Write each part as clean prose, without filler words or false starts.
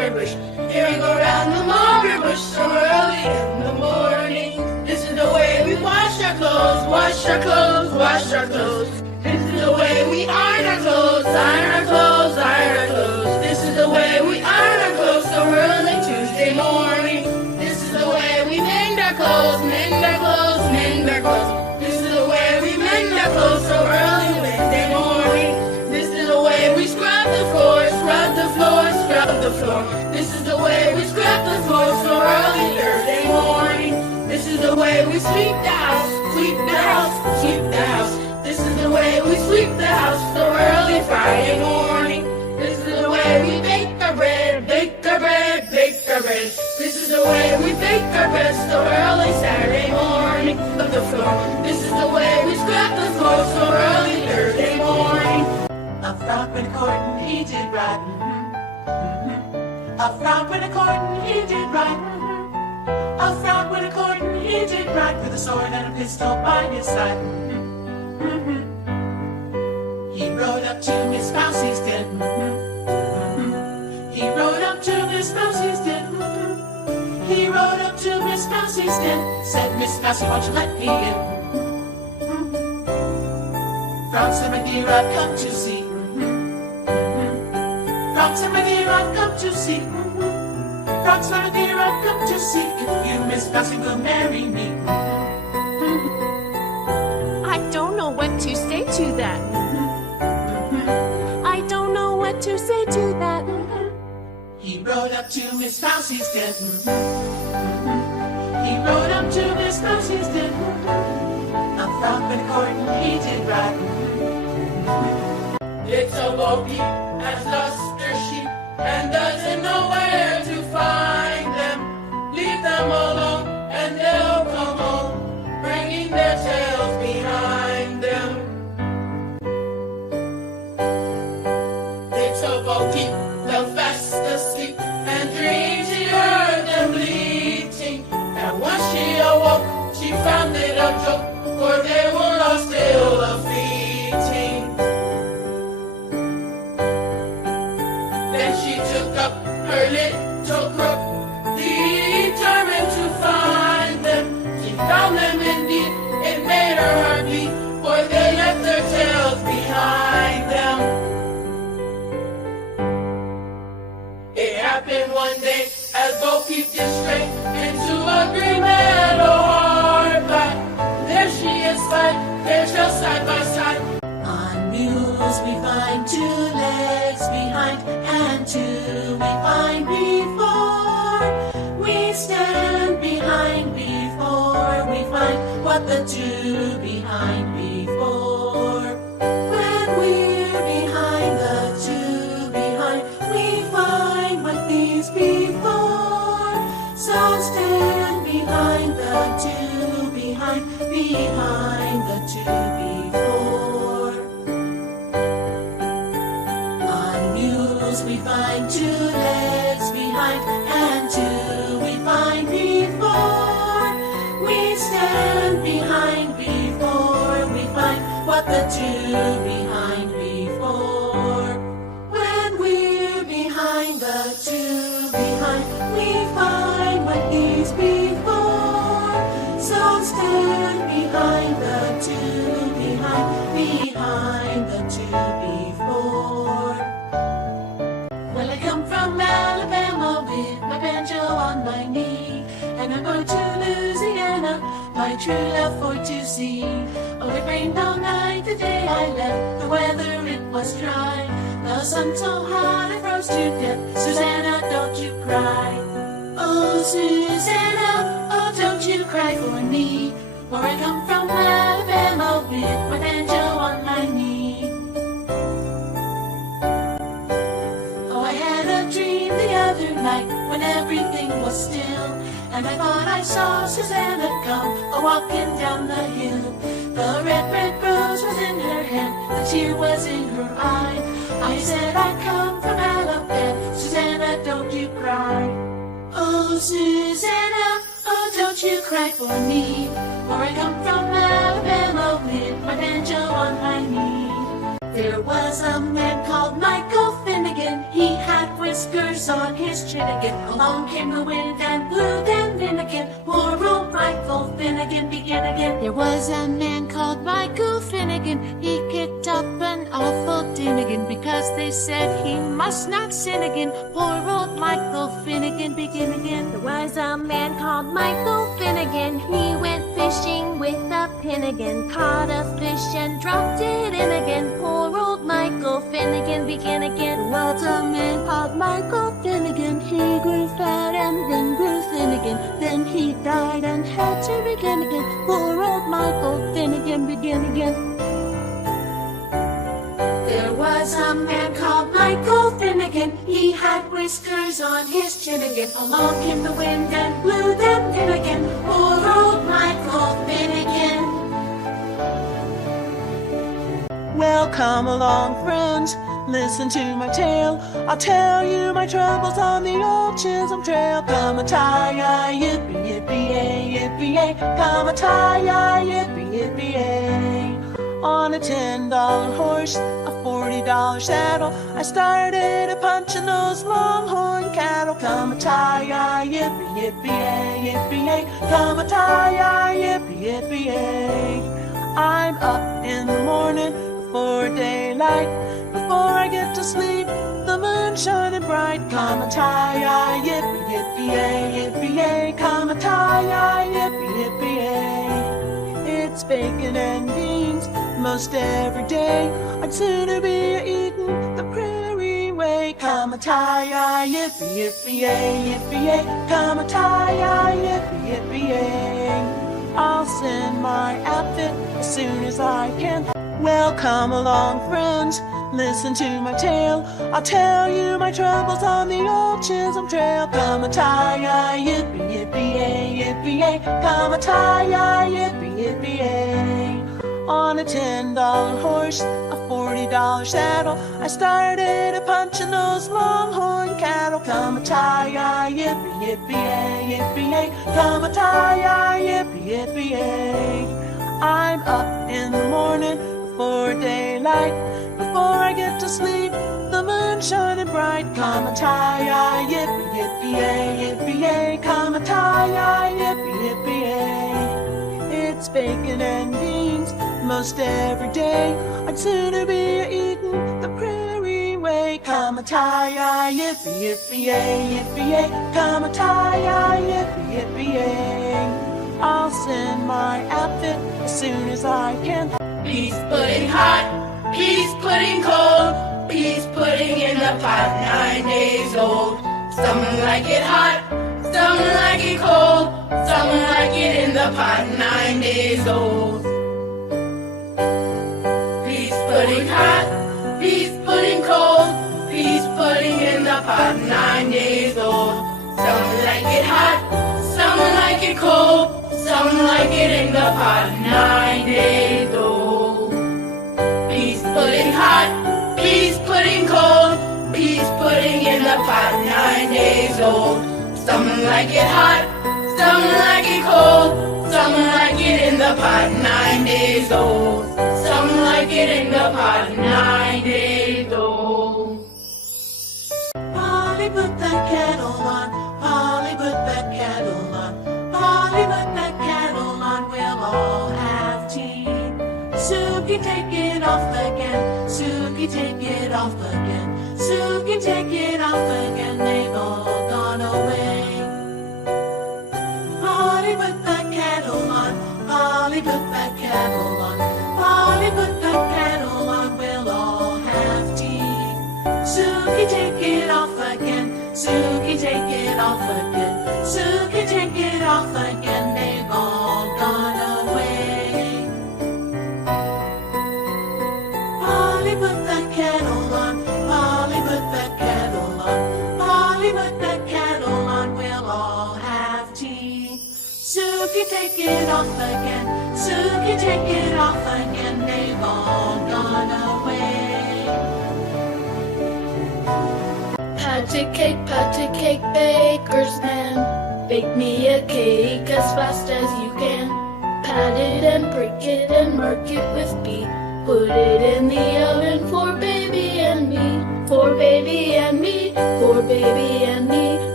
mulberry bush. Here we go round the mulberry bush so early in the morning. This is the way we wash our clothes, wash our clothes, wash our clothes. This is the way we iron our clothes, iron our clothes, iron our clothes. This is the way we iron our clothes so early Tuesday morning. This is the way we mend our clothes, mend our clothes, mend our clothes. This is the way we mend our clothes so early Wednesday morning. This is the way we scrub the floor, scrub the floor, scrub the floor. This is the way we scrub the floor so early Thursday morning. This is the way we sweep the house, sweep the house, sweep the house. This is the way we sweep the house so early Friday morning. This is the way we bake our bread, bake our bread, bake our bread. This is the way we bake our bread so early Saturday morning. Of the floor. This is the way we scrub the floor so early Thursday morning. A frog with a cord he did right. A frog with a cord he did right. A frog with a cord he did right, with a sword and a pistol by his side. He rode up to Miss Mousie's den. He rode up to Miss Mousie's den. He rode up to Miss Mousie's den. Said, Miss Mousie, won't you let me in? Frog said, my dear, I've come to see. Frog said, my dear, I've come to see. Frog said, my dear, I've come to see if you, Miss Mousie, will marry me. I don't know what to say to that. I don't know what to say to that. He rode up to Miss Mousie's den. He rode up to Miss Mousie's den. A frog with a cord he did right. Little Bo Peep has lost her sheep and doesn't know where to find them. Leave them alone and they'll come home, bringing their tails behind them. Little Bo Peep fell fast asleep and dreamed she heard them bleating. And once she awoke, she found it a joke, for they were all still a-fleeting. Then she took up her little crook, determined to find them. She found them indeed, it made her heart beat, for they left their tails behind them. It happened one day as Bo Peep did stray into a green meadow hard by. There she is spied, their tails side by side. On mules we find 2 legs behind, and 2 we find before. We stand behind before we find what the 2 behind before. When we're behind the 2 behind, we find what these before. So stand behind the 2 behind, behind the 2 before. On mules we find 2 legs behind, and 2 we find before. We stand behind before we find what the 2 behind before. When we're behind the 2 behind, we find what these before. So stand behind the 2 behind, behind the 2 before. Well, I come from Alabama with my banjo on my knee, and I'm going to Louisiana, my true love for to see. Oh, it rained all night the day I left, the weather it was dry. The sun so hot I froze to death. Susanna, don't you cry. Oh, Susanna, oh, don't you cry for me, for I come from Alabama with my banjo on my knee. Oh, I had a dream the other night when everything was still, and I thought I saw Susanna come a-walking down the hill. The red rose was in her hand, the tear was in her eye. I said, I come from Alabama, Susanna, don't you cry. Oh, Susanna, oh, don't you cry for me, for I come from Alabama with my banjo on my knee. There was a man called Michael Finnegan, he had whiskers whiskers on his chin again. Along came the wind and blew them in again. Poor old Michael Finnegan began again. There was a man called Michael Finnegan. He kicked up an awful din again because they said he must not sin again. Poor old Michael Finnegan began again. There was a man called Michael Finnegan. He went fishing with a pin again. Caught a fish and dropped it in again. Poor old Michael Finnegan began again. There was a man called Michael Finnegan. He grew fat and then grew thin again. Then he died and had to begin again. Poor old Michael Finnegan began again. There was a man called Michael Finnegan. He had whiskers on his chin again. Along came the wind and blew them in again. Poor old Michael Finnegan. Well, come along, friends, listen to my tale. I'll tell you my troubles on the old Chisholm Trail. Come a tie-yi, yippee, yippee-yay, yippee-yay. Come a tie-yi, yippee, yippee-yay. On a $10 horse, a $40 saddle, I started a-punching those longhorn cattle. Come a tie-yi, yippee, yippee-yay, yippee-yay. Come a tie-yi, yippee, yippee-yay. I'm up in the morning before daylight. Before I get to sleep, the moon's shining bright. Come a tie-yi, yippee, yippee-yay, yippee-yay. Come a tie-yi, yippee, yippee-yay. It's bacon and beans most every day. I'd sooner be eating the prairie way. Come a tie-yi, yippee, yippee-yay, yippee-yay. Come a tie-yi, yippee, yippee-yay. I'll send my outfit as soon as I can. Well, come along, friends, listen to my tale. I'll tell you my troubles on the old Chisholm Trail. Come a tie-yi, yippee, yippee-yay, yippee-yay. Come a tie-yi, yippee, yippee-yay. On a $10 horse, a $40 saddle, I started a-punching those longhorn cattle. Come a tie-yi, yippee, yippee-yay, yippee-yay. Come a tie-yi, yippee, yippee-yay. I'm up in the morning before daylight. Before I get to sleep, the moon's shining bright. Come a tie-yi, yippee, yippee-yay, yippee-yay. Come a tie-yi, yippee, yippee-yay. It's bacon and beans most every day. I'd sooner be eating the prairie way. Come a tie-yi, yippee, yippee-yay, yippee-yay. Come a tie-yi, yippee, yippee-yay. I'll send my outfit as soon as I can. Peas pudding hot, peas pudding cold, peas pudding in the pot, 9 days old. Some like it hot, some like it cold, some like it in the pot, 9 days old. Peas pudding hot, peas pudding cold, peas pudding in the pot, 9 days old. Some like it hot, some like it cold, some like it in the pot, 9 days old. Peas pudding hot, peas pudding cold, peas pudding in the pot, 9 days old. Some like it hot, some like it cold, some like it in the pot, 9 days old. Some like it in the pot, 9 days old. Polly put that kettle on, Polly put that kettle on, Polly put that kettle on, we'll all have tea. Suki, take it off again, Suki, take it off again, Suki, take it off again, they've all gone away. Polly put that kettle on, Polly put that kettle on, Polly put that kettle on, we'll all have tea. Suki, take it off again, Suki, take it off again, Suki, take it off again, they've all gone away. Polly put that kettle on, Polly put that kettle on, Polly put that kettle on, we'll all have tea. Suki, take it off again, Suki, take it off again, they've all gone away. Pat a cake, baker's man. Bake me a cake as fast as you can. Pat it and prick it and mark it with B. Put it in the oven for baby and me. For baby and me. For baby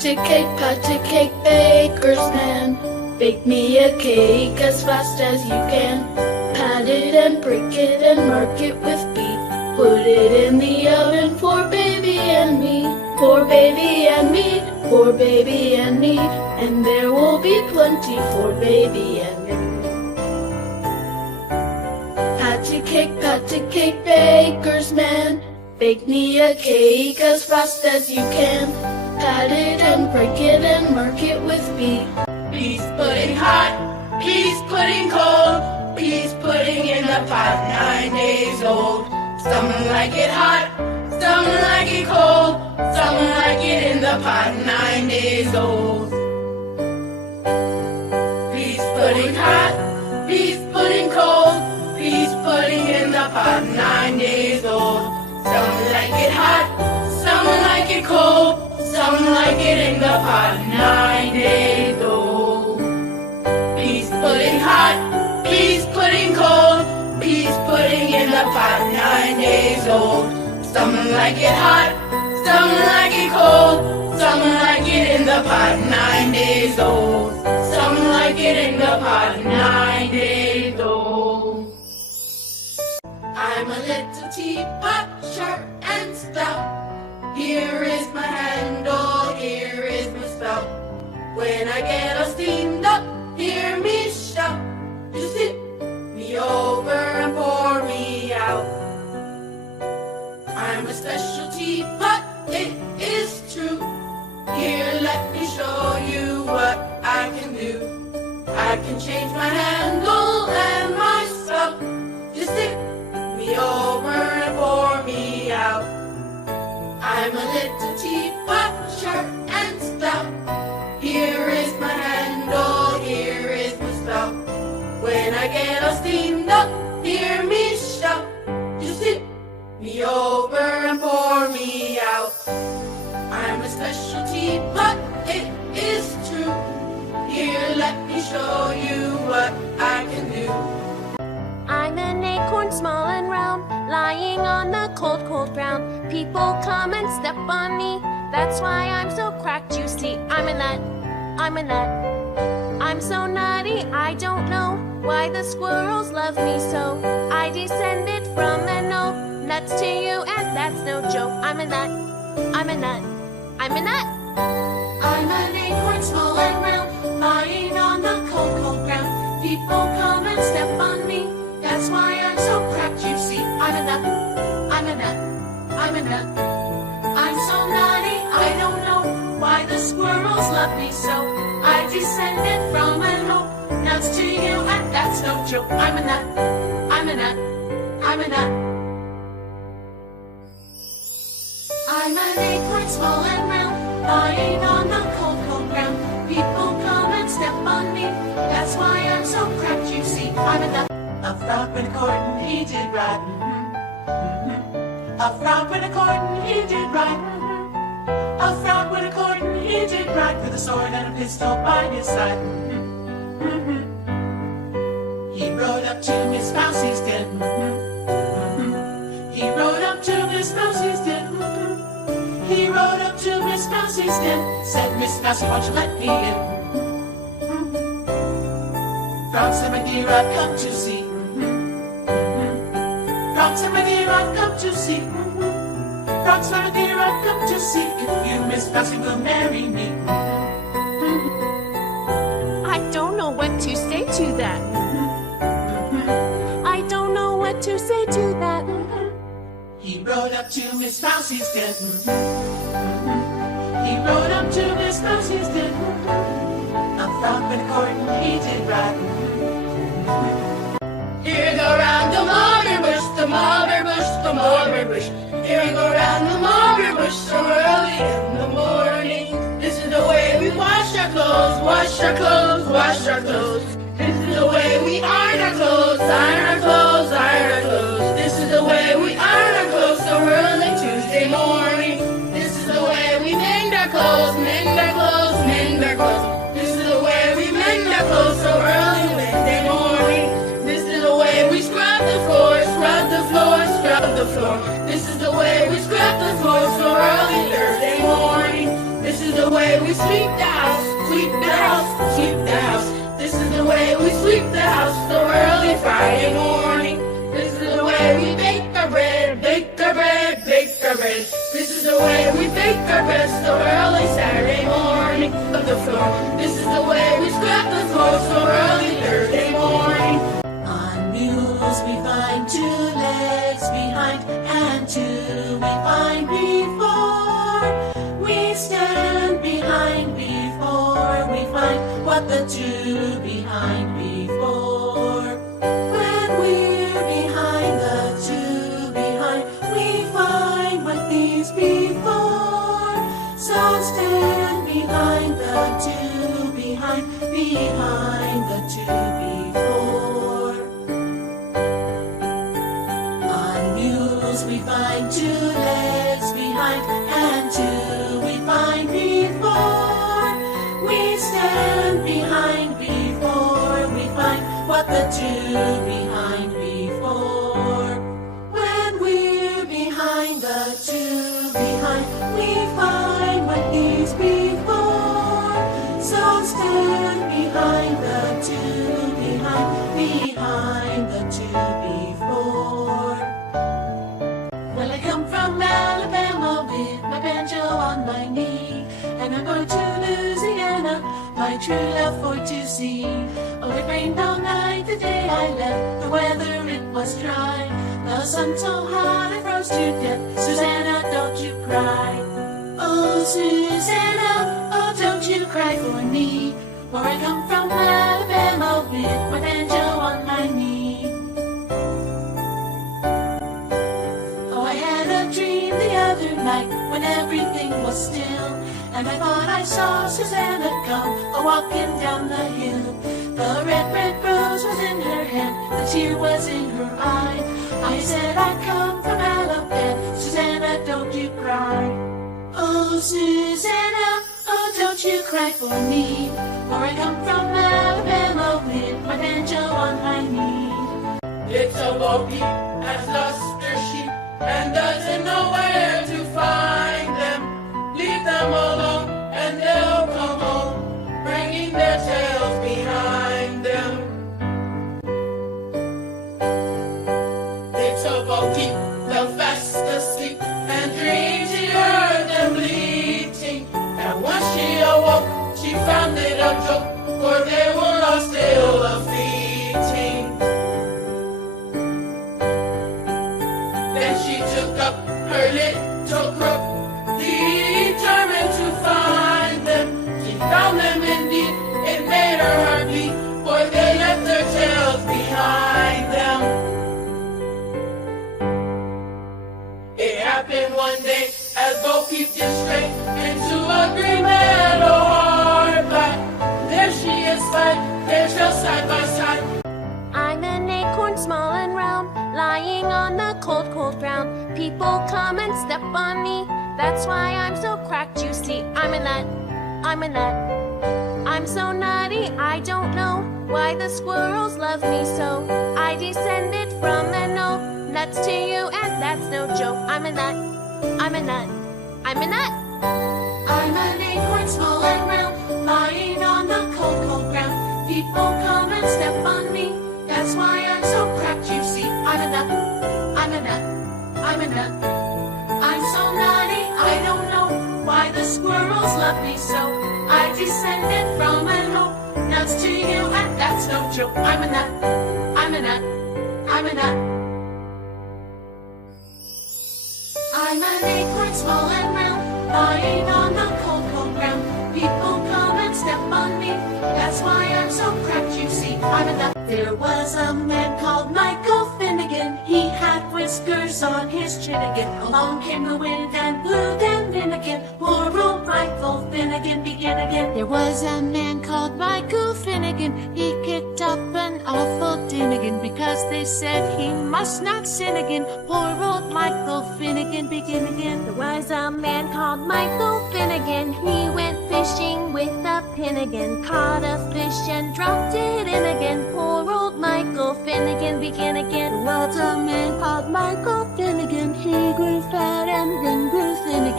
Patty cake, baker's man. Bake me a cake as fast as you can. Pat it and prick it and mark it with beat. Put it in the oven for baby and me. For baby and me, for baby and me. And there will be plenty for baby and me. Patty cake, baker's man. Bake me a cake as fast as you can. Pat it and break it and mark it with beat. Peas pudding hot, peas pudding cold. Peas pudding in the pot, 9 days old. Some like it hot, some like it cold. Some like it in the pot, 9 days old. Peas pudding hot, peas pudding cold. Peas pudding in the pot, 9 days old. Some like it hot, some like it cold. Some like it in the pot, 9 days old. Peas pudding hot, peas pudding cold. Peas pudding in the pot, 9 days old. Some like it hot, some like it cold. Some like it in the pot, 9 days old. Some like it in the pot, 9 days old. I'm a little teapot, sharp and stout. Here is my handle, here is my spout. When I get all steamed up, hear me shout. You tip me over and pour me out. I'm a special teapot, it is true. Here, let me show you what I can do. I can change my handle and my spout. Just tip me over and pour me out. I'm a little teapot, sharp and stout. Here is my handle, here is my spout. When I get all steamed up, hear me shout. Just tip me over and pour me out. I'm a special teapot, it is true. Here, let me show you what I can do. I'm an acorn small and round, lying on the cold, cold ground. People come and step on me, that's why I'm so cracked, you see. I'm a nut, I'm a nut. I'm so nutty, I don't know why the squirrels love me so. I descended from an oak, nuts to you, and that's no joke. I'm a nut, I'm a nut, I'm a nut. I'm an acorn small and round, lying on the cold, cold ground. People come and step on me, that's why I'm so cracked, you see. I'm a nut, I'm a nut, I'm a nut. I'm so nutty, I don't know why the squirrels love me so. I descended from an oak, nuts to you, and that's no joke. I'm a nut, I'm a nut, I'm a nut. I'm an acorn small and round, lying on the cold, cold ground. People come and step on me, that's why I'm so cracked, you see. I'm a nut. A frog went a-courtin', he did right. A frog went a-courtin', he did right. A frog went a-courtin', he did right, with a sword and a pistol by his side. He rode up to Miss Mousie's den. He rode up to Miss Mousie's den. He rode up to Miss Mousie's den. Said, Miss Mousie, won't you let me in? Frog said, my dear, I've come to see. Frog said, my dear, I've come to see. Frog said, my dear, I've come to see if you, Miss Mousie, will marry me. I don't know what to say to that. I don't know what to say to that. He rode up to Miss Mousie's den. He rode up to Miss Mousie's den. A frog went a-courtin', he did right. Here we go round the mulberry bush, the mulberry bush, the mulberry bush. Here we go round the mulberry bush so early in the morning. This is the way we wash our clothes, wash our clothes, wash our clothes. This is the way we iron our clothes, iron our clothes, iron our clothes. This is the way we iron our clothes so early Tuesday morning. This is the way we mend our clothes, mend our clothes, mend our clothes. This is the way we mend our clothes so early Wednesday morning. This is the way we scrub the floor, scrub the floor, scrub the floor. This is the way we scrub the floor so early Thursday morning. This is the way we sweep the house, sweep the house, sweep the house. This is the way we sweep the house so early Friday morning. This is the way we bake our bread, bake our bread, bake our bread. This is the way we bake our bread so early Saturday morning. Of the floor. This is the way we scrap the floor so early Thursday morning. On mules we find 2 legs behind, and 2 we find before. We stand behind before we find what the 2 behind before. When we're behind the 2 behind, we find what these before. So stand behind the 2 behind the 2 before. On mules we find 2 legs behind, and 2 we find before. We stand behind before we find what the 2 behind before. When we're behind the 2 behind, we find what these before. So stand behind the 2 behind the 2 before. Well, I come from Alabama with my banjo on my knee, and I'm going to Louisiana, my true love for to see. Oh, it rained all night the day I left, the weather it was dry. The sun so hot I froze to death. Susanna, don't you cry. Oh, Susanna, oh, don't you cry for me, for I come from Alabama with my banjo on my knee. Oh, I had a dream the other night when everything was still, and I thought I saw Susanna come a-walking down the hill. The red rose was in her hand, the tear was in her eye. I said I come from Alabama, Susanna, don't you cry. Oh, Susanna, oh, don't you cry for me, for I come from Alabama with my banjo on my knee. Little Bo Peep has lost her sheep and doesn't know where to find them. Leave them alone and they'll come home, bringing their tails behind them. Little Bo Peep fell fast asleep and dreamed she heard them bleating. And once she awoke, she found it a joke, for they were all still a-fleeting. Then she took up her little crook, determined to find them. She found them indeed, it made her heart beat, for they left their tails behind them. It happened one day as Bo Peep did stray into a green meadow hard by. There she is fight, their tails side by side. I'm an acorn small and round, lying on the cold, cold ground. People come and step on me, that's why I'm so cracked, you see. I'm a nut, I'm a nut. I'm so nutty, I don't know why the squirrels love me so. I descended from an oak, nuts to you, and that's no joke. I'm a nut, I'm a nut, I'm a nut. I'm an acorn small and round, lying on the cold, cold ground. People come and step on me, that's why I'm so cracked, you see. I'm a nut, I'm a nut, I'm a nut. I'm so nutty, I don't know why the squirrels love me so. I descended from an oak, nuts to you, and that's no joke. I'm a nut, I'm a nut, I'm a nut. I'm an acorn small and round, lying on the cold, cold ground. People come and step on me, that's why I'm so cracked, you see. I'm a nut. There was a man called Michael Finnegan, he had whiskers on his chin again. Along came the wind and blew them in again. Poor old Michael Finnegan began again. There was a man called Michael Finnegan. He kicked up an awful din again because they said he must not sin again. Poor old Michael Finnegan begin again. There was a man called Michael Finnegan. He went fishing with a pin again. Caught a fish and dropped it in again. Poor old Michael Finnegan begin again. There was a man called Michael Finnegan. He grew fat and then grew thin again.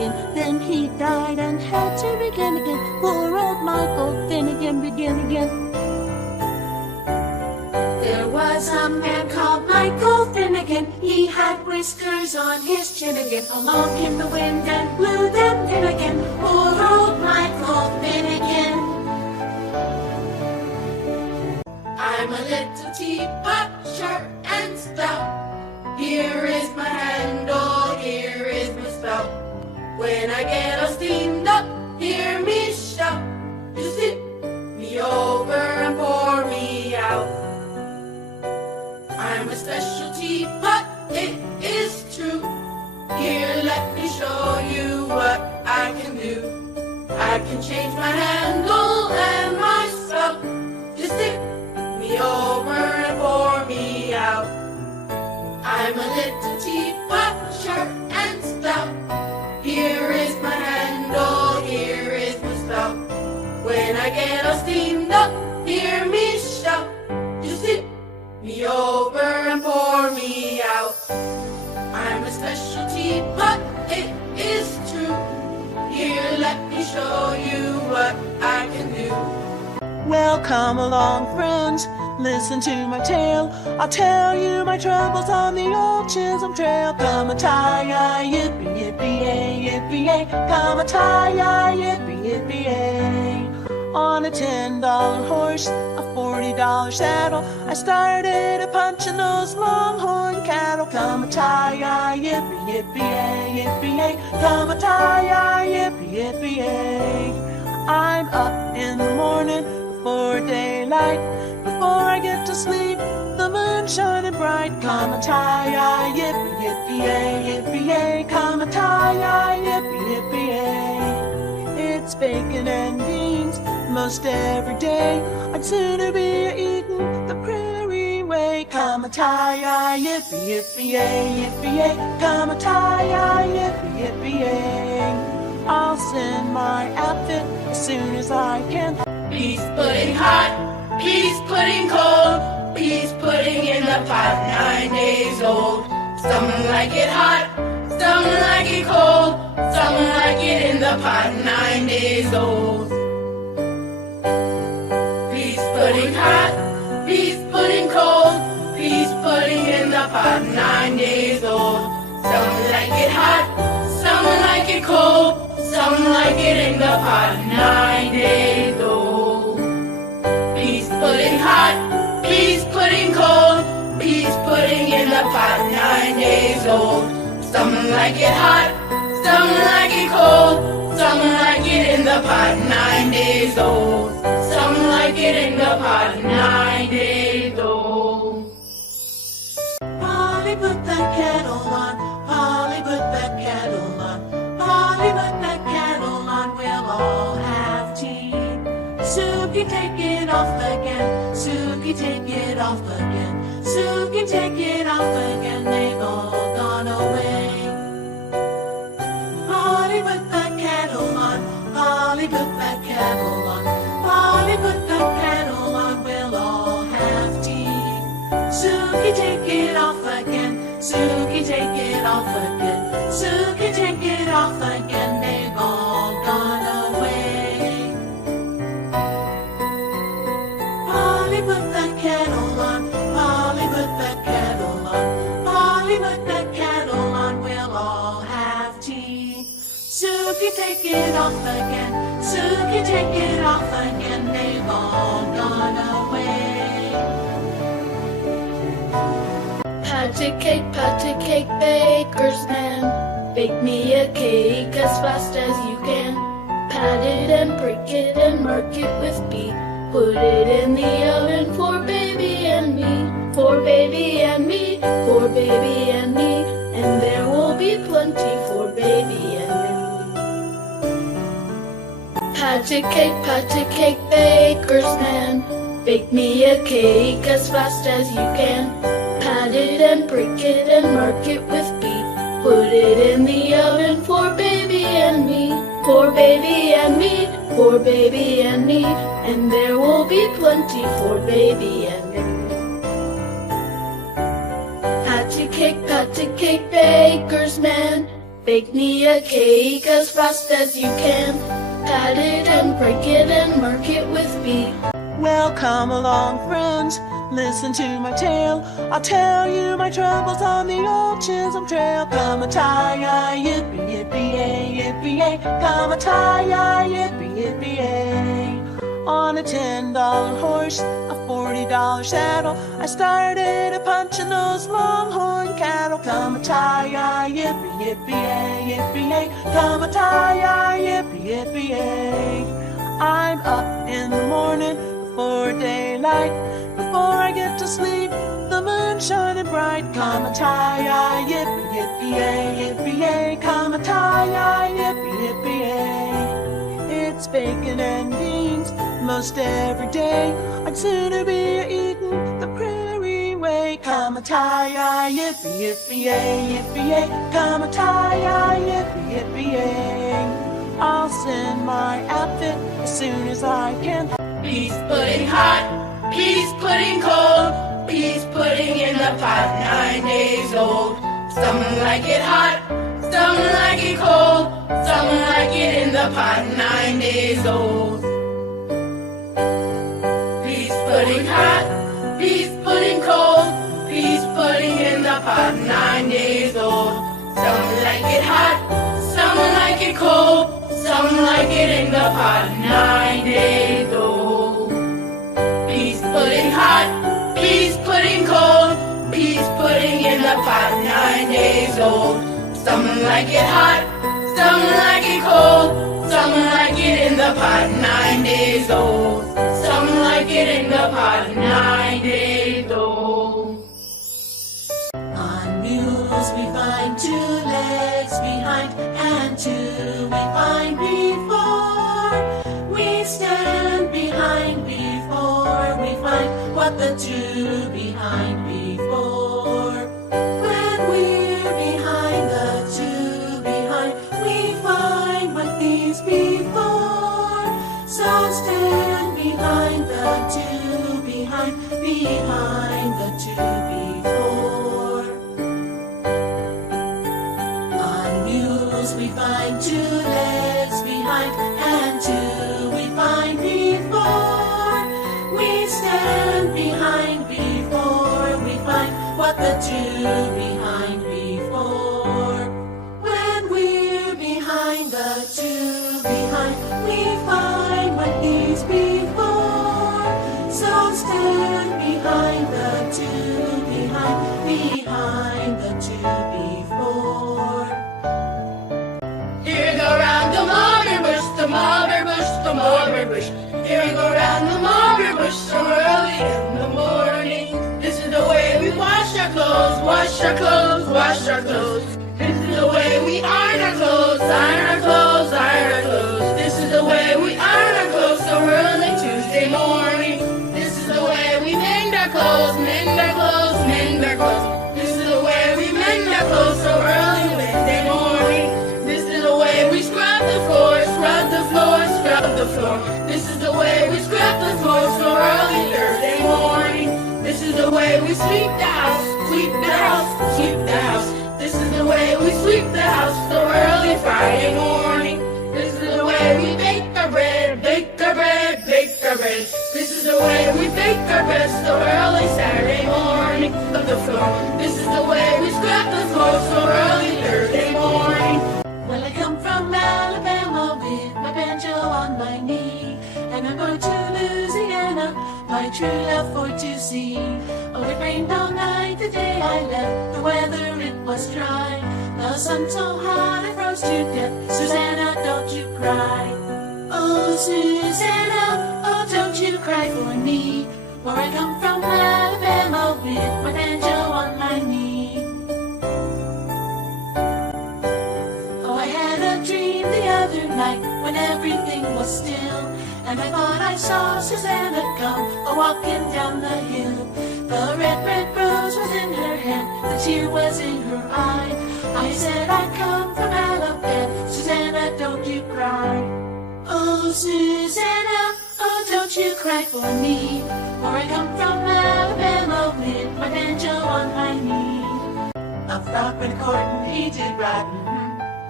Finnegan. Then he died and had to begin again. Poor old Michael Finnegan, begin again. There was a man called Michael Finnegan. He had whiskers on his chin again. Along came the wind and blew them in again. Poor old Michael Finnegan. I'm a little teapot, short and stout. Here is my handle, here is my spout. When I get all steamed up, hear me shout. You sip me over and pour me out. I'm a special teapot, it is true. Here, let me show you what I can do. I can change my handle and my spout. Just sip me over and pour me out. I'm a little teapot, short and stout. Here is my handle, here is my spout. When I get all steamed up, hear me shout. Just sip me over and pour me out. I'm a special teapot, it is true. Here, let me show you what I can do. Well, come along, friends, listen to my tale. I'll tell you my troubles on the old Chisholm Trail. Come a tie-yi, yippee, yippee-yay, yippee-yay. Come a tie-yi, yippee, yippee-yay. On a $10 horse, a $40 saddle, I started a-punchin' those longhorn cattle. Come a tie-yi, yippee, yippee-yay, yippee-yay. Come a tie-yi, yippee, yippee-yay. I'm up in the morning before daylight. Before I get to sleep, the moon's shining bright. Come a tie-yi, yippee, yippee-yay, yippee-yay. Come a tie-yi, yippee, yippee-yay. It's bacon and beans most every day. I'd sooner be eating the prairie way. Come a tie-yi, yippee, yippee-yay, yippee-yay. Come a tie-yi, yippee, yippee-yay. I'll send my outfit as soon as I can. Peas pudding hot, peas pudding cold, peas pudding in the pot, 9 days old. Some like it hot, some like it cold, some like it in the pot, 9 days old. Peas pudding hot, peas pudding cold, peas pudding in the pot, 9 days old. Some like it hot, some like it cold, some like it in the pot, 9 days old. Peas pudding hot, peas pudding cold, peas pudding in the pot, 9 days old. Some like it hot, some like it cold, some like it in the pot, 9 days old. Some like it in the pot, 9 days old. Polly put that kettle on, Polly put that kettle on, Polly put that kettle on, we'll all have tea. Suki, take it off again, Suki, take it off again, Suki, take it off again, they've all gone away. Polly put that kettle on, Polly put that kettle on, Polly put that kettle on, we'll all have tea. Suki, take it off again, Suki, take it off again, Suki, take it off again, they've all gone away. Polly put that kettle on, Polly put that kettle on, Polly put that kettle on, we'll all have tea. Suki, take it off again, Suki, take it off again, they've all gone away. Pat a cake, baker's man. Bake me a cake as fast as you can. Pat it and prick it and mark it with B. Put it in the oven for baby and me, for baby and me, for baby and me, and there will be plenty for baby and me. Pat a cake, baker's man. Bake me a cake as fast as you can. Pat it and prick it and mark it with B. Put it in the oven for baby and me, for baby and me, for baby and me, and there will be plenty for baby and me. Pat a cake, baker's man. Bake me a cake as fast as you can. Pat it and break it and mark it with B. Well, come along, friends, listen to my tale. I'll tell you my troubles on the old Chisholm Trail. Come a tie-yi, yippee, yippee-yay, yippee-yay. Come a tie-yi, yippee, yippee-yay. On a $10 horse, a $40 saddle, I started a-punching those longhorn cattle. Come a tie-yi, yippee, yippee-yay, yippee-yay. Come a tie-yi, yippee, yippee-yay. I'm up in the morning before daylight. Before I get to sleep, the moon's shining bright. Come a tie-yi, yippee, yippee-yay, yippee-yay. Come a tie-yi, yippee, yippee-yay. It's bacon and beans most every day. I'd sooner be eating the prairie way. Come a tie-yi, yippee, yippee-yay, yippee-yay. Come a tie-yi, yippee, yippee-yay. I'll send my outfit as soon as I can. Peas pudding hot, peas pudding cold, peas pudding in the pot, 9 days old. Some like it hot, some like it cold, some like it in the pot, 9 days old. Peas pudding hot, peas pudding cold, peas pudding in the pot, 9 days old. Some like it hot, some like it cold, some like it in the pot, 9 days old. Peas pudding hot, peas pudding cold, peas pudding in the pot, 9 days old. Some like it hot, some like it cold, some like it in the pot, 9 days old. Some like it in the pot, 9 days old. On mules we find 2 legs behind, and 2 we find before. We stand behind before we find what the 2 behind before. When we're behind the 2 behind, we find what these before. So stand behind the 2 behind the 2 before. On mules we find 2 legs behind, and 2 we find before. We stand behind before we find what the 2 behind before. When we're behind the 2 behind, we find what these before. So stand behind the 2 behind the 2 before. Here we go round the mulberry bush, the mulberry bush, the mulberry bush. Here we go round the mulberry bush so early in the morning. This is the way we wash our clothes, wash our clothes, wash our clothes. This is the way we iron our clothes, iron our clothes, iron our clothes. This is the way we iron our clothes so early Tuesday morning. This is the way we mend our clothes, mend our clothes, mend our clothes. This is the way we mend our clothes so early Wednesday morning. This is the way we scrub the floor, scrub the floor, scrub the floor. This is the way we scrub the floor so early Thursday morning. This is the way we sweep the house, sweep the house, sweep the house. This is the way we sweep the house so early Friday morning. This is the way we bake our bread, bake our bread, bake our bread. This is the way we bake our bread so early Saturday morning. Of the floor. This is the way we scrub the floor so early Thursday morning. Well, I come from Alabama with my banjo on my knee, and I'm going to Louisiana, my true love for to see. Oh, it rained all night the day I left, the weather it was dry. The sun so hot I froze to death. Susanna, don't you cry. Oh, Susanna, oh, don't you cry for me. Where I come from Alabama with my banjo on my knee. Oh, I had a dream the other night when everything was still, and I thought I saw Susanna come a-walking down the hill. The red, red rose was in her hand, the tear was in her eye. I said I'd come from Alabama, Susanna, don't you cry. Oh, Susanna, oh, don't you cry for me. For I come from Alabama with my banjo on my knee. A frog went courting, he did right,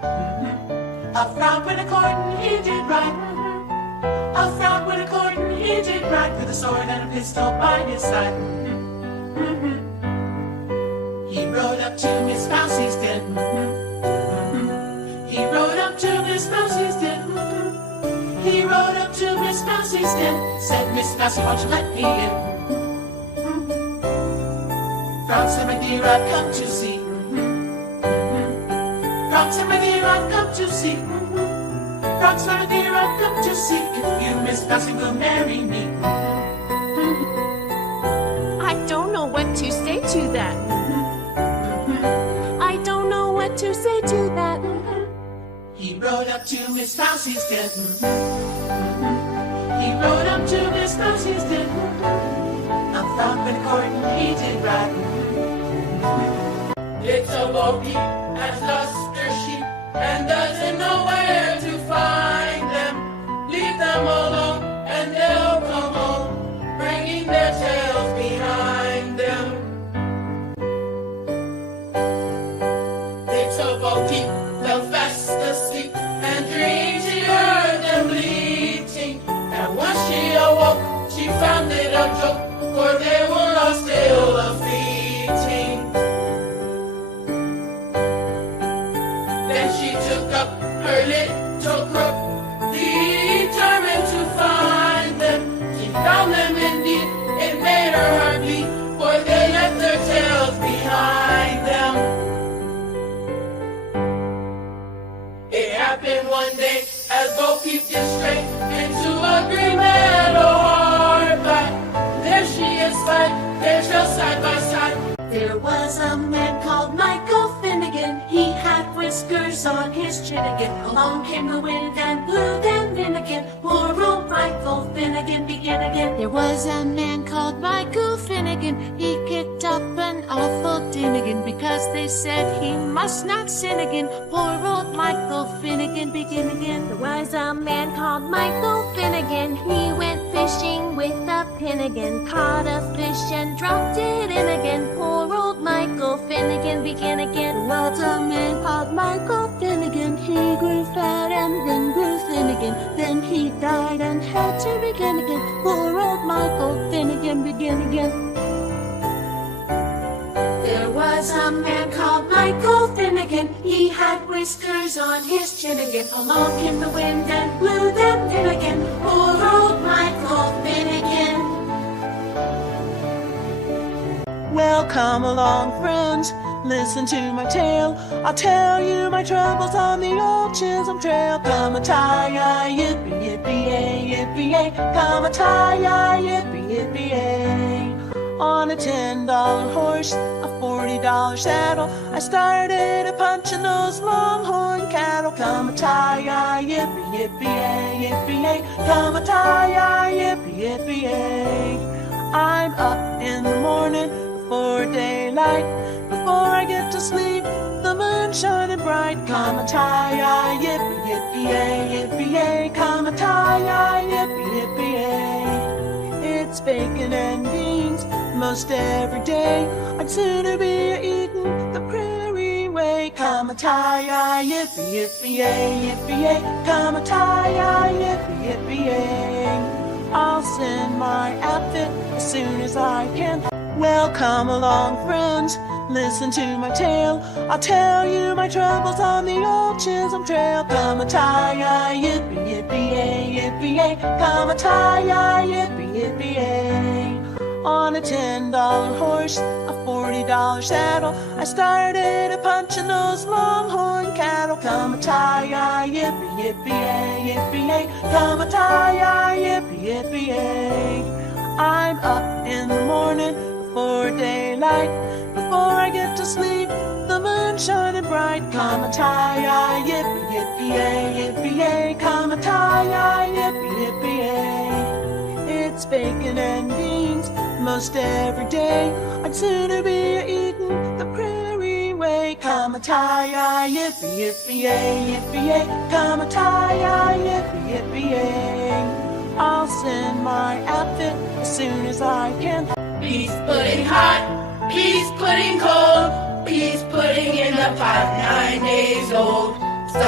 A frog with a cordon, he did ride. A frog with a cordon, he did ride, with a sword and a pistol by his side. He rode up to Miss Mousie's den. He rode up to Miss Mousie's den. He rode up to Miss Mousie's den. Said, Miss Mousie, won't you let me in? Frogs and my dear, I've come to see. Frogs and my dear, I've come to see. Frogs and my dear, I've come to see if you, Miss Mousie, will marry me. I don't know what to say to that. I don't know what to say to that. He rode up to Miss Mousie's den. He rode up to Miss Mousie's den. A frog with a cordon, he did ride. Little Bo Peep has lost her sheep and doesn't know where to find them. Leave them alone and they'll come home, bringing their tails behind them. Little Bo Peep fell fast asleep and dreamed she heard them bleating. And once she awoke, she found it a joke, for they were all still a-feeding. Then she took up her little crook, determined to find them. She found them indeed, it made her heart bleed, for they left their tails behind them. It happened one day as Bo Peep did stray into a green meadow hard by. There she is there shall side by side. There was a man called Michael Finnegan. He had whiskers on his chin again. Along came the wind and blew them in again. Poor old Michael Finnegan began again. There was a man called Michael Finnegan. He kicked up an awful din again, because they said he must not sin again. Poor old Michael Finnegan begin again. There was a man called Michael Finnegan. He went fishing with a pin again. Caught a fish and dropped it in again. Poor old Michael Finnegan begin again. There was a man called Michael Finnegan. He grew fat and then grew thin again. Then he died and had to begin again. Poor old Michael Finnegan begin again. There was a man called Michael Finnegan. He had whiskers on his chin again. Along came the wind and blew them in again. Poor old Michael Finnegan. Well, come along, friends, listen to my tale. I'll tell you my troubles on the old Chisholm Trail. Come a tie-yi, yippee, yippee-yay, yippee-yay. Come a tie-yi, yippee, yippee-yay. On a $10 horse, a $40 saddle, I started a-punching those longhorn cattle. Come a tie-yi, yippee, yippee-yay, yippee-yay. Come a tie-yi, yippee, yippee-yay. I'm up in the morning before daylight. Before I get to sleep, the moon's shining bright. Come a tie-yi, yippee, yippee-yay, yippee-yay. Come a tie-yi, yippee, yippee-yay. It's bacon and beans most every day. I'd sooner be eating the prairie way. Come a tie-yi, yippee, yippee-yay, yippee-yay. Come a tie-yi, yippee, yippee-yay. I'll send my outfit as soon as I can. Well, come along, friends, listen to my tale. I'll tell you my troubles on the old Chisholm Trail. Come a tie-yi, yippee, yippee-yay, yippee-yay. Come a tie-yi, yippee, yippee-yay. On a $10 horse, a $40 saddle, I started a-punching those longhorn cattle. Come a tie-yi, yippee, yippee-yay, yippee-yay. Come a tie-yi, yippee, yippee-yay. I'm up in the morning before daylight. Before I get to sleep, the moon's shining bright. Come a tie-yi, yippee, yippee-yay, yippee-yay. Come a tie-yi, yippee, yippee-yay. It's bacon and beans most every day. I'd sooner be eating the prairie way. Come a tie-yi, yippee, yippee-yay, yippee-yay. Come a tie-yi, yippee, yippee-yay. I'll send my outfit as soon as I can. Peas pudding hot, peas pudding cold, peas pudding in the pot, 9 days old.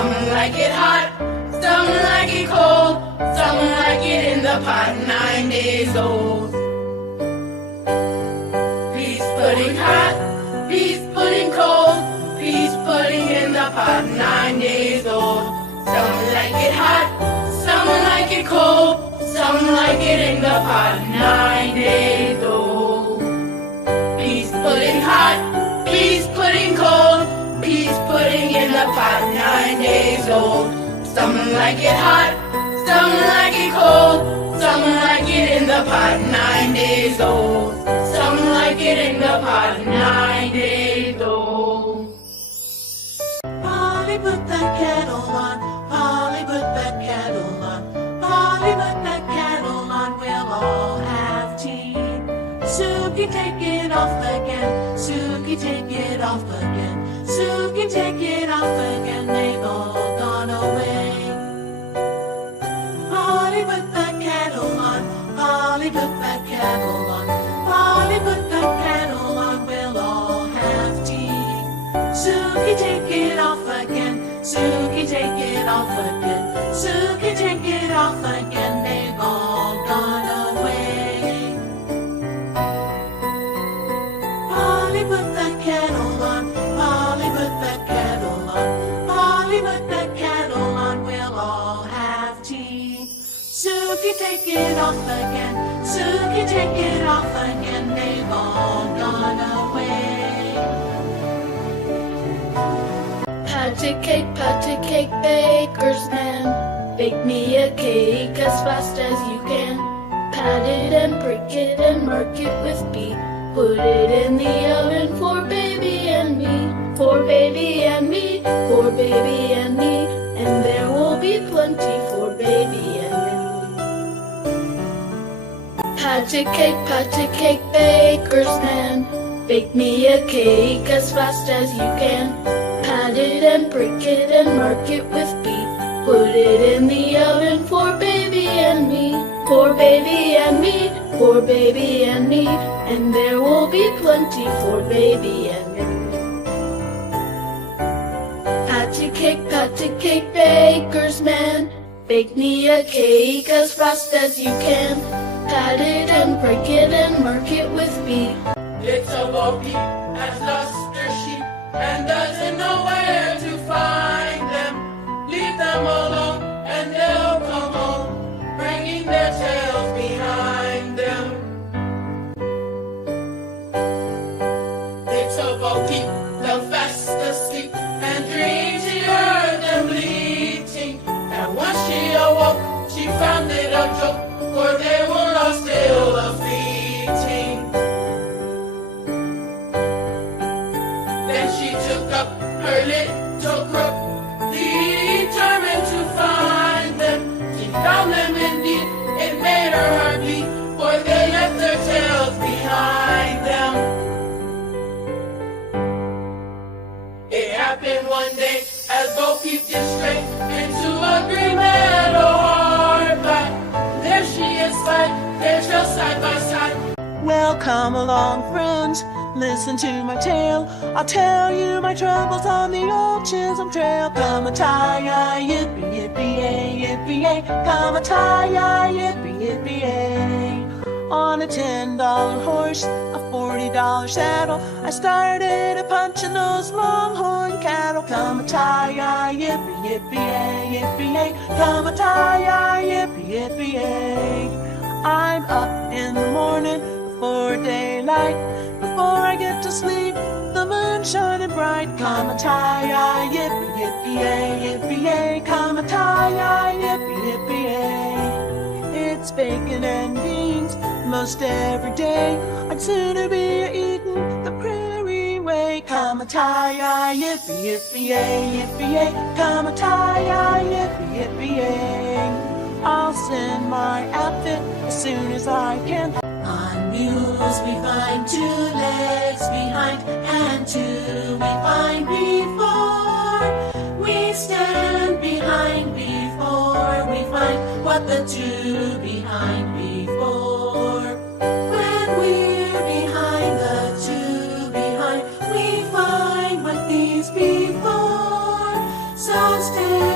Some like it hot, some like it cold, some like it in the pot, 9 days old. Peas pudding hot, peas pudding cold, peas pudding in the pot, 9 days old. Some like it hot, some like it cold, some like it in the pot, 9 days old. Peas pudding hot, peas pudding cold, peas pudding in the pot, 9 days old. Some like it hot, some like it cold, some like it in the pot, 9 days old. Some like it in the pot, 9 days old. Polly put that kettle on, Polly put that kettle on, Polly put that kettle on, we'll all have tea. Suki, take it off again, Suki, take it off again, Suki, take it off again, they've all gone away. Polly put that kettle on, Polly put that kettle on, Polly put that kettle on, we'll all have tea. Suki, take it off again, Suki, take it off again, Suki, take it off again, they've all gone away. Polly put that kettle on, Polly put that kettle on, Polly put that kettle on, we'll all have tea. Suki, take it off again, Suki, take it off again, they've all gone away. Pat a cake, baker's man. Bake me a cake as fast as you can. Pat it and prick it and mark it with B. Put it in the oven for baby and me, for baby and me, for baby and me, and there will be plenty for baby and me. Pat a cake, baker's man. Bake me a cake as fast as you can. Pat it and prick it and mark it with B. Put it in the oven for baby and me, for baby and me, for baby and me, and there will be plenty for baby and me. Pat a cake, baker's man. Bake me a cake as fast as you can. Pat it and prick it and mark it with B. Little Bo Peep has lost her sheep and doesn't know where to find them. Leave them alone and they'll come home, bringing their tails behind them. Little Bo Peep fell fast asleep and dreamed she heard them bleating. And once she awoke, she found it a joke, for they were all still a-fleeting. Then she took up her little crook, determined to find them. She found them indeed, it made her heart beat, for they left their tails behind them. It happened one day as Bo Peep did straight into a green meadow hard by. There she is, their tails side by side. Well, come along, friends, listen to my tale. I'll tell you my troubles on the old Chisholm Trail. Come a tie-yi, yippee, yippee-yay, yippee-yay. Come a tie-yi, yippee, yippee-yay. On a $10 horse, a $40 saddle, I started a-punching those longhorn cattle. Come a tie-yi, yippee, yippee-yay, yippee-yay. Come a tie-yi, yippee, yippee-yay. I'm up in the morning before daylight. Before I get to sleep, the moon's shining bright. Come a tie-yi, yippee, yippee-yay, yippee-yay. Come a tie-yi, yippee, yippee-yay. It's bacon and beans most every day. I'd sooner be eating the prairie way. Come a tie-yi, yippee, yippee-yay, yippee-yay. Come a tie-yi, yippee, yippee-yay. I'll send my outfit as soon as I can. On mules we find 2 legs behind, and 2 we find before. We stand behind before we find what the 2 behind before. When we're behind the 2 behind, we find what these before. So stand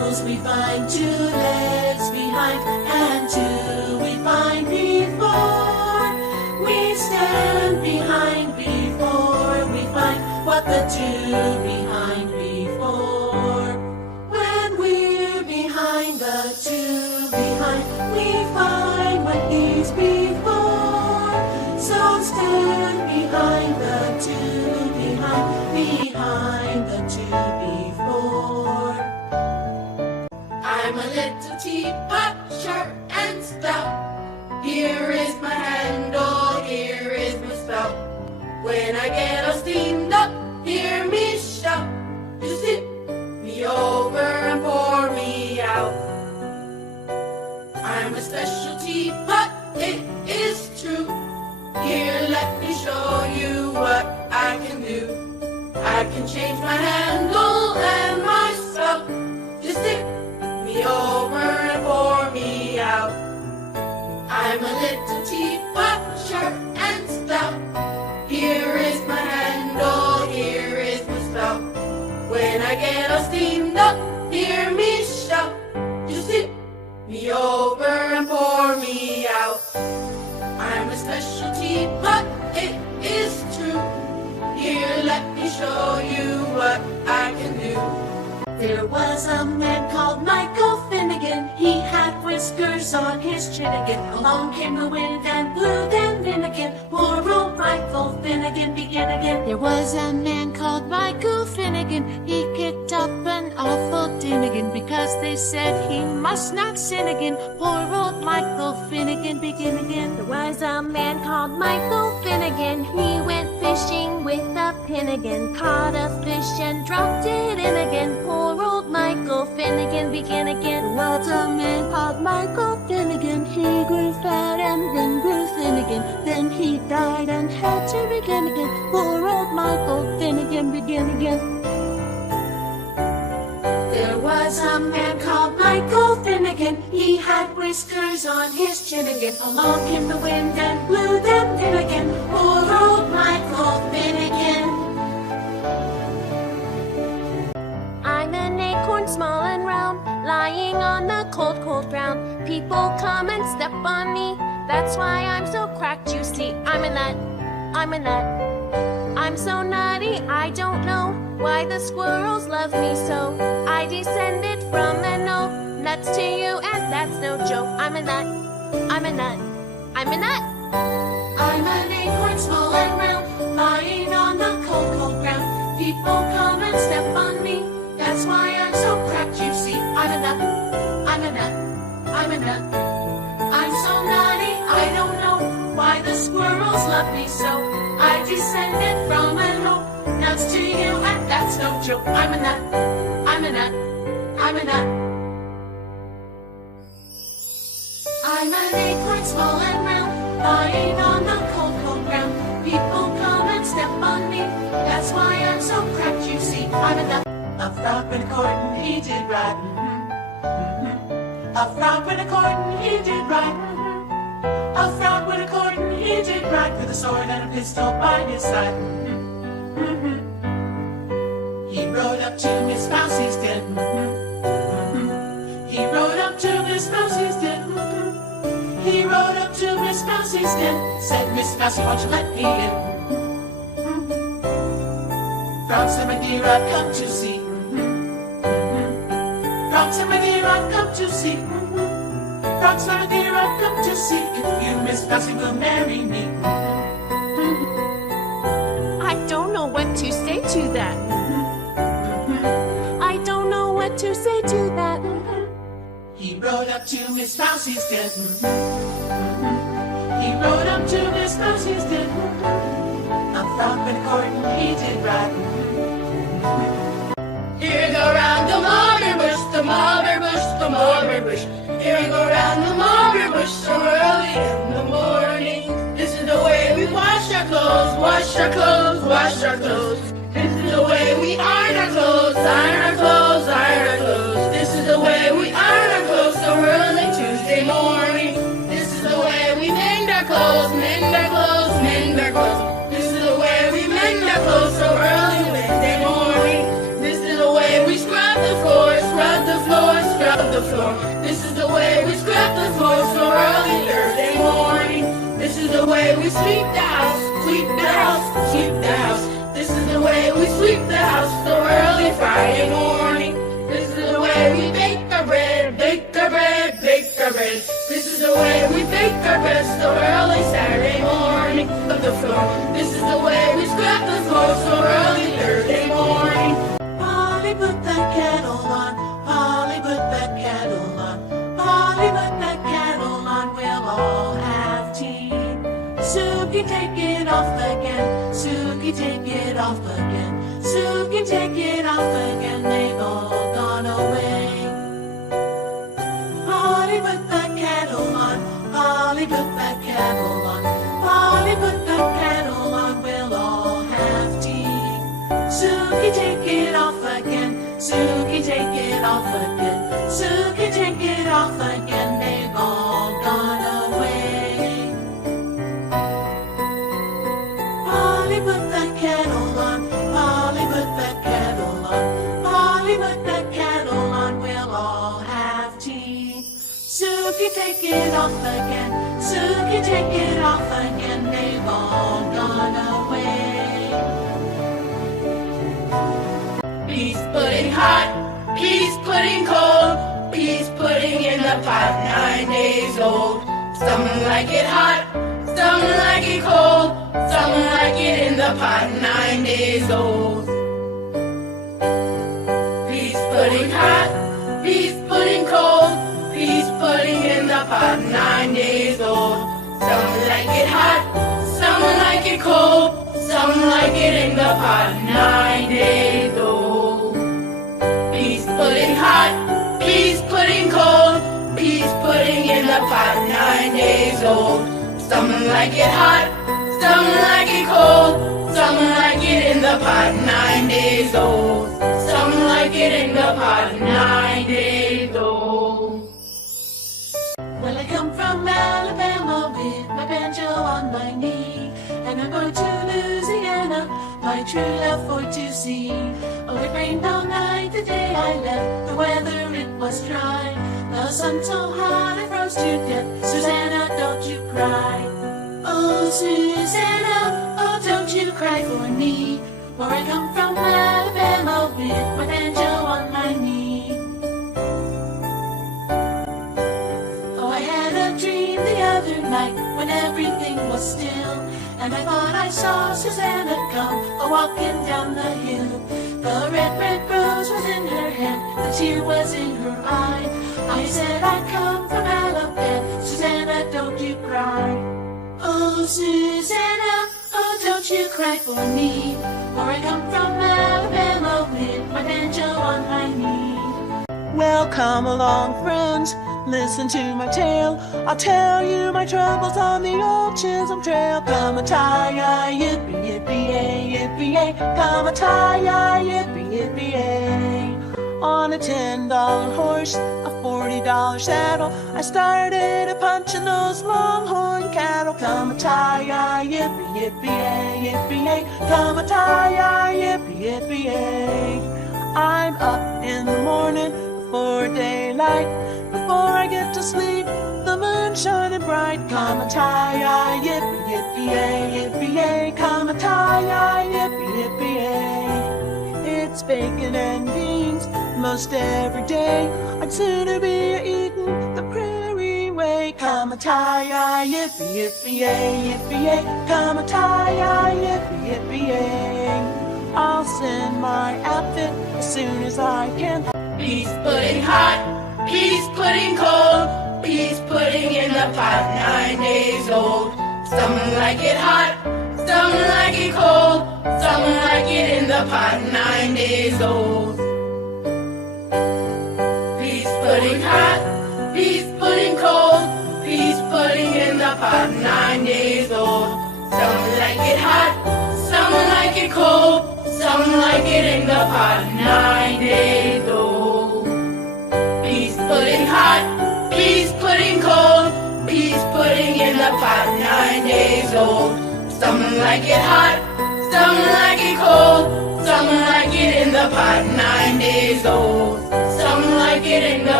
mules, we find 2 legs behind, and 2 we find before. We stand behind before we find what the 2 behind before. When we're behind the 2 behind, we find what is before. So stand behind the 2 behind the 2 before. I'm a little teapot, sharp and stout. Here is my handle, here is my spout. When I get all steamed up, hear me shout. Just tip me over and pour me out. I'm a special teapot, it is true. Here, let me show you what I can do. I can change my handle and my spout. Just tip me over and pour me out. I'm a little teapot, sharp and stout. Here is my handle, here is my spout. When I get all steamed up, hear me shout. Just tip me over and pour me out. I'm a special teapot, it is true. Here, let me show you what I can do. There was a man called Michael Finnegan. He had whiskers on his chin again. Along came the wind and blew them in again. Poor old Michael Finnegan began again. There was a man called Michael Finnegan. He kicked up an awful din again because they said he must not sin again. Poor old Michael Finnegan begin again. There was a man called Michael Finnegan. He went fishing with a pin again. Caught a fish and dropped it in again. Poor old Michael Finnegan begin again. There was a man called Michael Finnegan. He grew fat and then grew thin again. Then he died and had to begin again. Poor old Michael Finnegan begin again. There was a man called Michael Finnegan. He had whiskers on his chin again. Along came the wind and blew them in again. Poor old Michael Finnegan. I'm an acorn small and round, lying on the cold, cold ground. People come and step on me. That's why I'm so cracked, you see. I'm a nut, I'm a nut. I'm so nutty, I don't know why the squirrels love me so. I descended from the no nuts to you, and that's no joke. I'm a nut, I'm a nut, I'm a nut. I'm an acorn small and round, lying on the cold, cold ground. People come and step on me. That's why I'm so cracked, you see. I'm a nut, I'm a nut, I'm a nut. I'm so nutty, I don't know why the squirrels love me so. I descended from a no nuts to you, and that's no joke. I'm a nut, I'm a nut, I'm a nut. I'm an acorn small and round, lying on the cold, cold ground. People come and step on me. That's why I'm so cracked, you see. I'm a nut. A frog with a court, he did right. A frog with a court, he did right. A frog with a court, he did right, with a sword and a pistol by his side. He rode up to Miss Mousie's den. He rode up to Miss Mousie's den. He rode up to Miss Mousie's den. Said, Miss Mousie, won't you let me in? Frogs and my dear, I've come to see. Frogs and my dear, I've come to see. Frogs and my dear, I've come to see if you, Miss Mousie, will marry me. I don't know what to say to that. I don't know what to say to that. He rode up to Miss Mousie's den. He rode up to Miss Mousie's den. A frog with a court, he did right. Here we go round the mulberry bush, the mulberry bush, the mulberry bush. Here we go round the mulberry bush so early in the morning. This is the way we wash our clothes, wash our clothes, wash our clothes. This is the way we iron our clothes, iron our clothes, iron our clothes. This is the way we iron our clothes so early Tuesday morning. This is the way we mend our clothes, mend our clothes, mend our clothes. This is the way we mend our clothes so early Wednesday morning. This is the way we scrub the floor, scrub the floor, the floor. This is the way we scrub the floor so early Thursday morning. This is the way we sweep the house, sweep the house, sweep the house. This is the way we sweep the house so early Friday morning. This is the way we bake our bread, bake our bread, bake our bread. This is the way we bake our bread so early Saturday morning. Of the floor. This is the way we scrub the floor so early Thursday morning. Polly, put that kettle on. Polly, put that kettle on. Polly, put that kettle on. We'll all have tea. Suki, take it off again. Suki, take it off again. Suki, take it off again. They've all gone away. Polly, put that kettle on. Polly, put that kettle on. Polly, put that kettle on. We'll all have tea. Suki, take it off again. Suki, take it off again. Suki, take it off again. They've all gone away. Polly, put that kettle on. Polly, put that kettle on. Polly, put that kettle on. We'll all have tea. Suki, take it off again. Suki, take it off again. They've all gone away. Peas pudding hot, peas pudding cold, peas pudding in the pot 9 days old. Some like it hot, some like it cold, some like it in the pot 9 days old. Peas pudding hot, peas pudding cold, peas pudding in the pot 9 days old. Some like it hot, some like it cold, some like it in the pot 9 days old. Peas pudding hot, peas pudding cold, peas pudding in the pot 9 days old. Some like it hot, some like it cold, some like it in the pot 9 days old. Some like it in the pot 9 days old. Well, I come from Alabama with my banjo on my knee, and I'm going to Louisiana, my true love for to see. Oh, it rained all night the day I left, the weather it was dry. The sun so hot I froze to death. Susanna, don't you cry. Oh, Susanna, oh, don't you cry for me, for I come from Alabama with my banjo on my knee. Oh, I had a dream the other night when everything was still, and I thought I saw Susanna come a-walking down the hill. The red, red rose was in her hand, the tear was in her eye. I said I'd come from Alabama, Susanna, don't you cry. Oh, Susanna, oh, don't you cry for me, for I come from Alabama with my banjo on my knee. Well, come along, friends, listen to my tale. I'll tell you my troubles on the old Chisholm Trail. Come a tie-yi, yippee, yippee-yay, yippee-yay. Come a tie-yi, yippee, yippee-yay. On a $10 horse, a $40 saddle, I started a-punching those longhorn cattle. Come a tie-yi, yippee, yippee-yay, yippee-yay. Come a tie-yi, yippee, yippee-yay. I'm up in the morning before daylight. Before I get to sleep, the moon shining bright. Come a tie-yi, yippee, yippee-yay, yippee-yay. Come a tie-yi, yippee, yippee-yay. It's bacon and beans most every day. I'd sooner be eating the prairie way. Come a tie-yi, yippee, yippee-yay, yippee-yay. Come a tie-yi, yippee, yippee-yay. I'll send my outfit as soon as I can. Peas pudding hot, peas pudding cold, peas pudding in the pot 9 days old. Some like it hot, some like it cold, some like it in the pot 9 days old. Peas pudding hot, peas pudding cold, peas pudding in the pot 9 days old. Some like it hot, some like it cold, some like it in the pot 9 days old. Peas pudding hot, peas pudding cold, peas pudding in the pot 9 days old. Some like it hot, some like it cold, some like it in the pot 9 days old. Some like it in the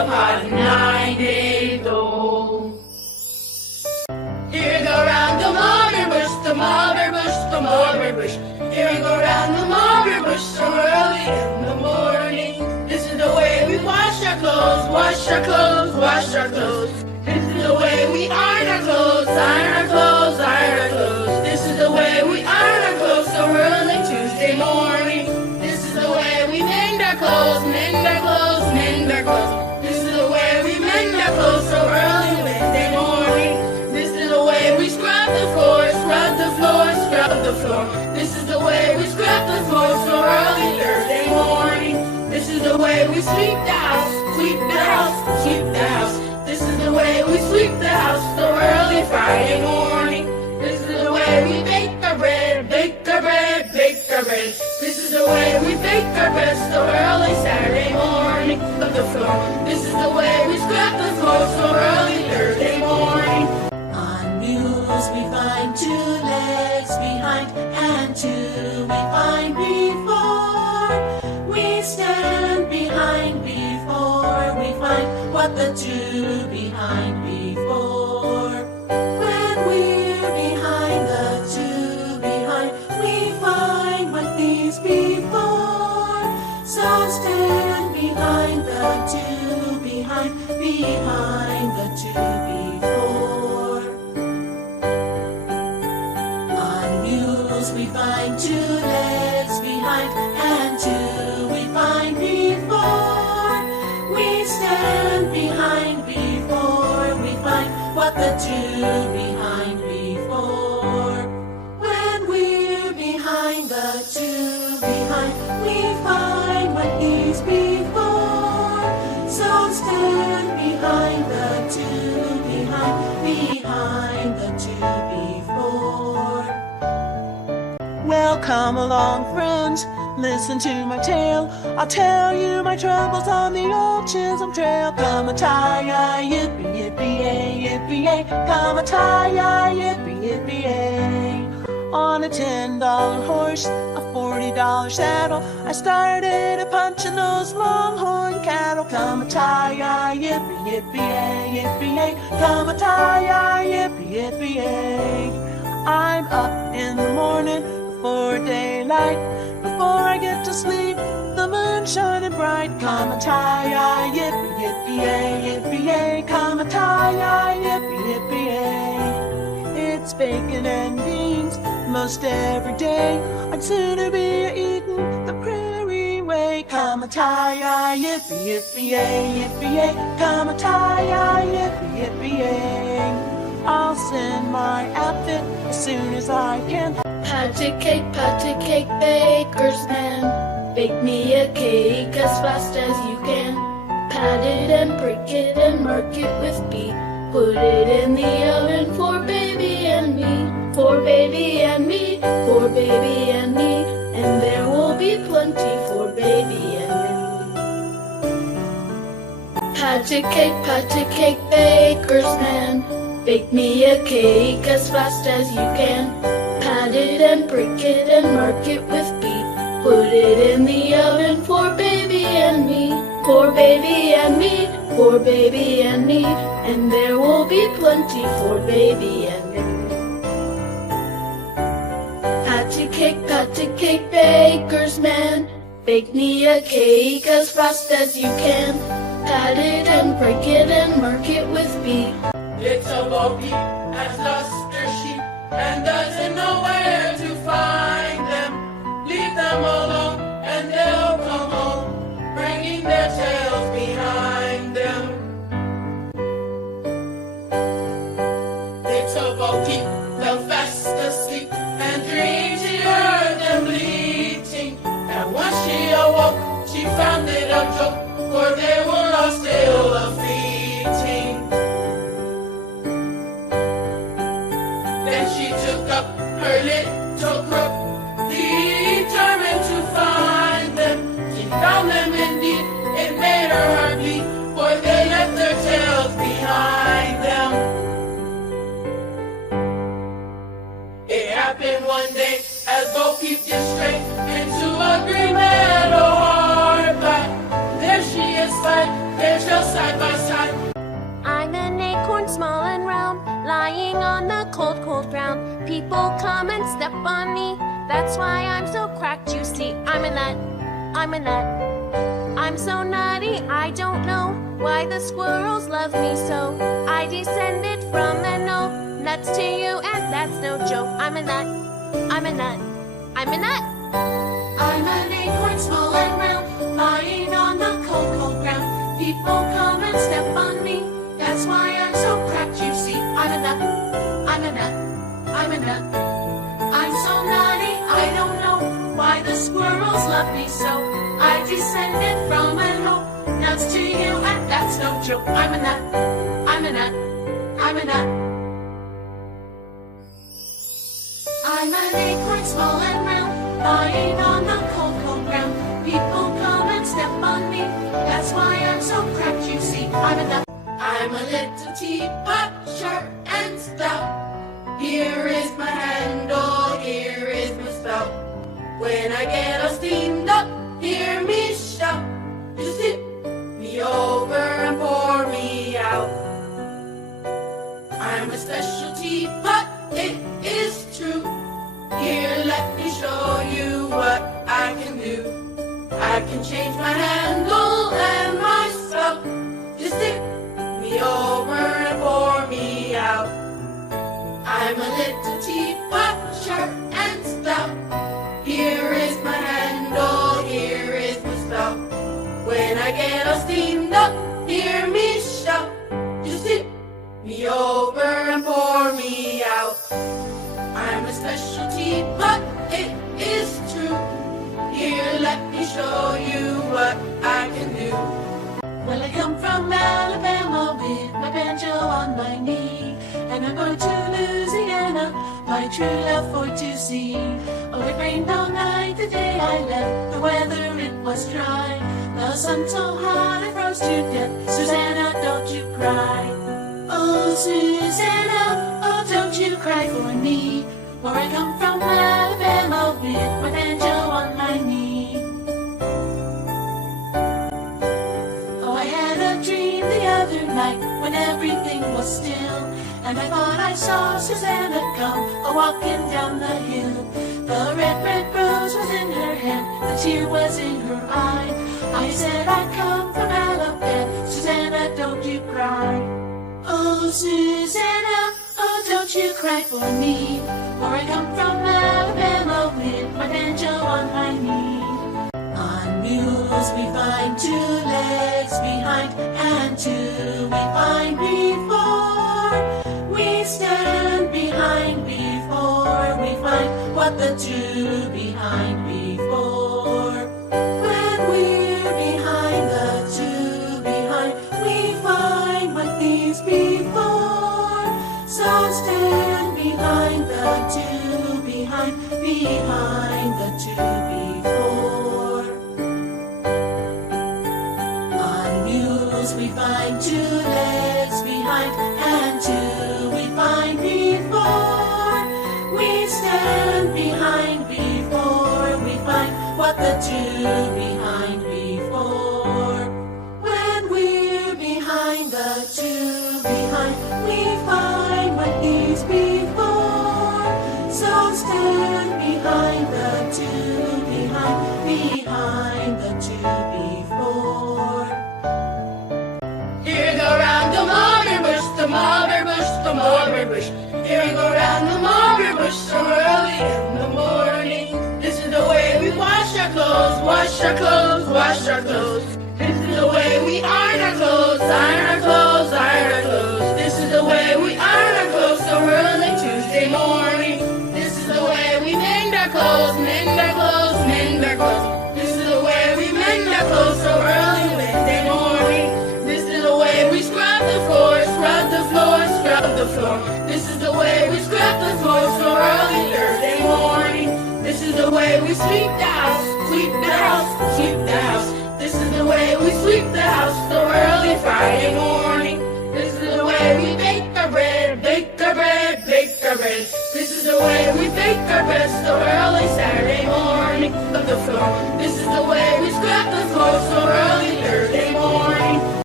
pot, 9 days old. Here we go round the mulberry bush, the mulberry bush, the mulberry bush. Here we go round the mulberry bush so early in the morning. This is the way we wash our clothes, wash our clothes, wash our clothes. This is the way we iron our clothes, iron our clothes, iron our clothes. This is the way we iron our clothes so early Tuesday morning. This is the way we mend our clothes, mend our clothes, mend our clothes. This is the way we mend our clothes so early Wednesday morning. This is the way we scrub the floor, scrub the floor, scrub the floor. This is the way we scrub the floor so early Thursday morning. This is the way we sweep the house, sweep the house, sweep the house. This is the way we sweep the house so early Friday morning. This is the way we bake our bread, bake our bread, bake our bread. This is the way we bake our bread so early Saturday morning. Of the floor. This is the way we scrub the floor so early Thursday morning. On mules we find 2 legs behind, and 2 we find before. We stand behind before we find what the 2 behind before. When we're behind the 2 behind, we find what these before. So stand behind the 2 behind, behind the 2 before. On mules we find 2 legs behind, and 2 we find before. We stand behind before we find what the 2 behind before. When we're behind the 2 behind, we find what these before. So stand behind the 2 behind, behind the 2 before. Well, come along, friends, listen to my tale. I'll tell you my troubles on the old Chisholm Trail. Come a tie-yi, yippee, yippee-yay, yippee-yay. Come a tie-yi, yippee, yippee-yay. On a $10 horse, a $40 saddle, I started a-punching those longhorn cattle. Come a tie-yi, yippee, yippee-yay, yippee-yay. Come a tie-yi, yippee, yippee-yay. I'm up in the morning before daylight. Before I get to sleep, the moon's shining bright. Come a tie-yi, yippee, yippee-yay, yippee-yay. Come a tie-yi, yippee, yippee-yay. It's bacon and beans most every day. I'd sooner be eating the prairie way. Come a tie-yi, yippee, yippee-yay, yippee-yay. Come a tie-yi, yippee, yippee-yay. I'll send my outfit as soon as I can. Patty cake, baker's man. Bake me a cake as fast as you can. Pat it and prick it and mark it with B. Put it in the oven for baby and me. For baby and me, for baby and me. And there will be plenty for baby and me. Patty cake, baker's man. Bake me a cake as fast as you can. Pat it and prick it and mark it with B. Put it in the oven for baby and me. For baby and me, for baby and me. And there will be plenty for baby and me. Patty cake, baker's man. Bake me a cake as fast as you can. Pat it and prick it and mark it with B. Little Bo Peep has lost her sheep and doesn't know where to find them. Leave them alone and they'll come home, bringing their tails behind them. Little Bo Peep fell fast asleep and dreamed she heard them bleating. And once she awoke, she found it a joke, for they were all still a-fleeting. Then she took up her little crook, determined to People come and step on me. That's why I'm so cracked, you see. I'm a nut, I'm a nut. I'm so nutty, I don't know why the squirrels love me so. I descended from the no nuts to you, and that's no joke. I'm a nut, I'm a nut, I'm a nut. I'm an acorn small and round, lying on the cold, cold ground. People come and step on me. That's why I'm so cracked, you see. I'm a nut, I'm a nut, I'm a nut. I'm so nutty, I don't know why the squirrels love me so. I descended from a no nuts to you, and that's no joke. I'm a nut, I'm a nut, I'm a nut. I'm an acorn small and round, lying on the cold, cold ground. People come and step on me. That's why I'm so cracked, you see. I'm a nut. I'm a little teapot, short and stout. Here is my handle, here is my spout. When I get all steamed up, hear me shout. Just tip me over and pour me out. I'm a special teapot, it is true. Here, let me show you what I can do. I can change my handle and my spout. Just tip me over and pour me out. I'm a little teapot, short and stout. Here is my handle, here is my spout. When I get all steamed up, hear me shout. Just tip me over and pour me out. I'm a special teapot, it is true. Here, let me show you what I can do. Well, I come from Alabama with my banjo on my knee, and I'm going to Louisiana, my true love for to see. Oh, it rained all night the day I left, the weather it was dry. The sun so hot I froze to death. Susanna, don't you cry. Oh, Susanna, oh, don't you cry for me. For I come from Alabama with my banjo on my knee. Oh, I had a dream the other night when everything was still, and I thought I saw Susanna come a-walking down the hill. The red, red rose was in her hand, the tear was in her eye. I said I come from Alabama, Susanna, don't you cry. Oh, Susanna, oh, don't you cry for me. For I come from Alabama with my banjo on my knee. On mules we find 2 legs behind, and 2 we find before. We stand behind before we find what the 2 behind before. When we're behind the 2 behind, we find what these before. So stand behind the 2 behind the 2 before. On mules we find 2 legs behind, and 2 we find before. We stand behind before we find what the 2 behind before. When we're behind the 2 behind, we find what these before. So stand behind the 2 behind the 2 before. Here we go round the mulberry bush, the mulberry bush, the mulberry bush. Here we go round the mulberry bush so early in the morning. This is the way we wash our clothes, wash our clothes, wash our clothes. This is the way we iron our clothes, iron our clothes, iron our clothes. This is the way we iron our clothes so early Tuesday morning. This is the way we mend our clothes, mend our clothes, mend our clothes. This is the way we mend our clothes so early Wednesday morning. This is the way we scrub the floor, scrub the floor, scrub the floor. This is the way we scrub the floor so early Thursday morning. This is the way we sweep the house, sweep the house, sweep the house. This is the way we sweep the house so early Friday morning. This is the way we bake our bread, bake our bread, bake our bread. This is the way we bake our bread so early Saturday morning. On the floor. This is the way we scrub